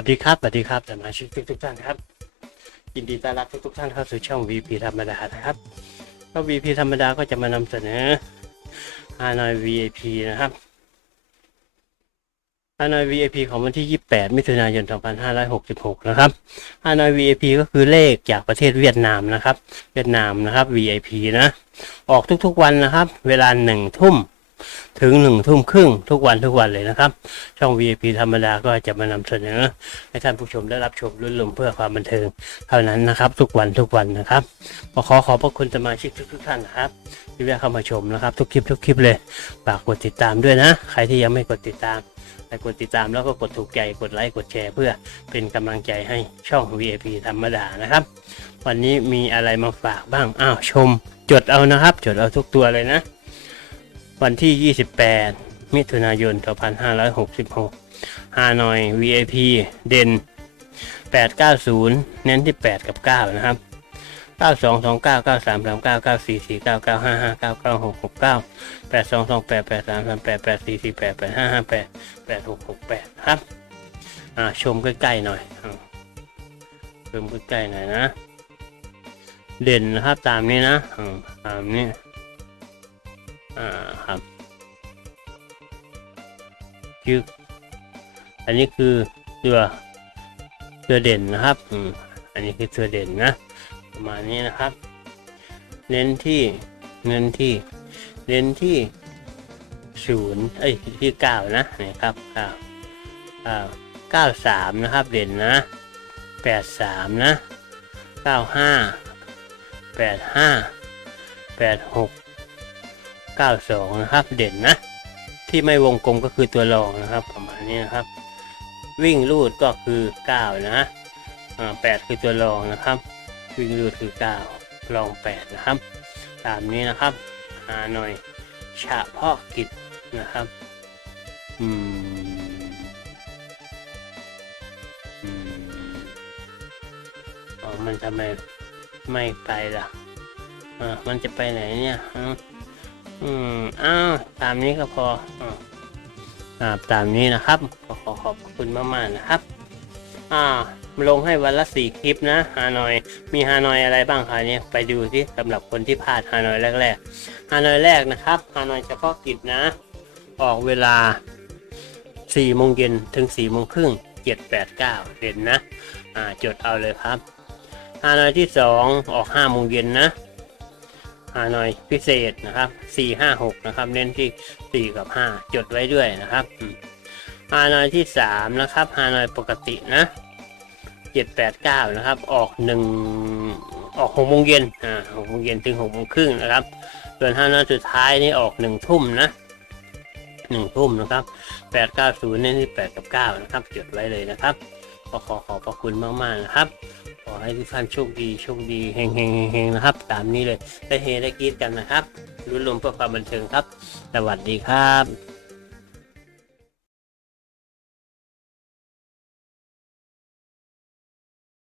วัสดีครับสวัสดีครับสมาชิกทุกทุกๆท่านครับยินดีต้อนรับทุกทุกๆท่านเข้าสู่ช่อง VP ธรรมดานะครับก็ VP ธรรมดาก็จะมานำเสนอฮานอย VIP นะครับฮานอย VIP ของวันที่ 28 มิถุนายน 2566 นะครับฮานอย VIP ก็คือเลขจากประเทศเวียดนามนะครับ เวียดนามนะครับ VIP นะ ออกทุกๆวันนะครับ เวลาหนึ่งทุ่ม ถึงหนึ่งทุ่มครึ่งทุกวันทุกวันเลยนะครับ ช่อง VIP ธรรมดาก็จะมานำเสนอ ให้ท่านผู้ชมได้รับชมรุ่นลมเพื่อความบันเทิงเท่านั้นนะครับ ทุกวันทุกวันนะครับก็ขอขอบพระคุณสมาชิกทุกๆท่านนะครับที่แวะเข้ามาชมนะครับ ทุกคลิปทุกคลิปเลยฝากกดติดตามด้วยนะ ใครที่ยังไม่กดติดตามไปกดติดตามแล้วก็กดถูกใจกดไลค์กดแชร์ เพื่อเป็นกำลังใจให้ช่อง VIP ธรรมดานะครับ วันนี้มีอะไรมาฝากบ้างอ้าวชม จดเอานะครับ จดเอาทุกตัวเลยนะ วันที่ 28 มิถุนายน 2566 ฮานอย VIP เด่น 890 เน้นที่ 8 กับ 9 นะครับ 9229 9339 9449 9559 9669 8228 8338 8448 8558 8668 ครับ อ่า ชมใกล้ ๆ หน่อยอ่าชมใกล้ ๆ หน่อยนะ เด่นนะครับตามนี้นะตามนี้ อ่าครับคืออันนี้คือตัวตัวเด่นนะครับอืมอันนี้คือตัวเด่นนะ ประมาณนี้นะครับ เน้นที่เน้นที่เน้นที่ศูนย์เอ้ยที่เก้านะนี่ครับเก้าเก้าเก้าสามนะครับเด่นนะแปดสามนะเก้าห้าแปดห้าแปดหก 92 นะครับ เด่นนะ ที่ไม่วงกลมก็คือตัวรองนะครับ ประมาณนี้นะครับ วิ่งรูดก็คือ 9 นะอ่า8คือตัวรองนะครับ วิ่งรูดคือ 9 รอง 8 นะครับ ตามนี้นะครับหาหน่อยเฉพาะกิจนะครับ อืมอืมอ๋อมันทำไมไม่ไปล่ะอ่ามันจะไปไหนเนี่ยฮะ อืมอ้าวตามนี้ก็พออ่าตามนี้นะครับขอขอขอบคุณมากๆนะครับ อ่าลงให้วันละสี่คลิปนะฮานอย มีฮานอยอะไรบ้างคะเนี่ยไปดูที่สำหรับคนที่พลาดฮานอยแรกๆฮานอยแรกนะครับฮานอยเฉพาะกิจนะ ออกเวลา4โมงเย็นถึง4โมงครึ่ง7 8 9เด่นนะ อ่าจดเอาเลยครับฮานอยที่ 2 ออก5โมงเย็นนะ ฮานอยพิเศษนะครับสี่ห้าหกนะครับ เน้นที่สี่กับห้าจดไว้ด้วยนะครับฮานอยที่สามนะครับฮานอยปกตินะเจ็ดแปดเก้านะครับ ออกหนึ่งออกหกโมงเย็นอ่าหกโมงเย็นถึงหกโมงครึ่งนะครับ ส่วนฮานอยสุดท้ายนี่ออกหนึ่งทุ่มนะหนึ่งทุ่มนะครับแปดเน้นที่แปดกับเก้านะครับ จดไว้เลยนะครับก็ขอขอบพระคุณมาก ๆ นะครับ อให้ทุกท่านโชคดีโชคดีเฮงเฮงเฮงนะครับ ตามนี้เลยได้เฮได้กรีดกันนะครับ รุ่นรวมเพื่อความบันเทิงครับ สวัสดีครับ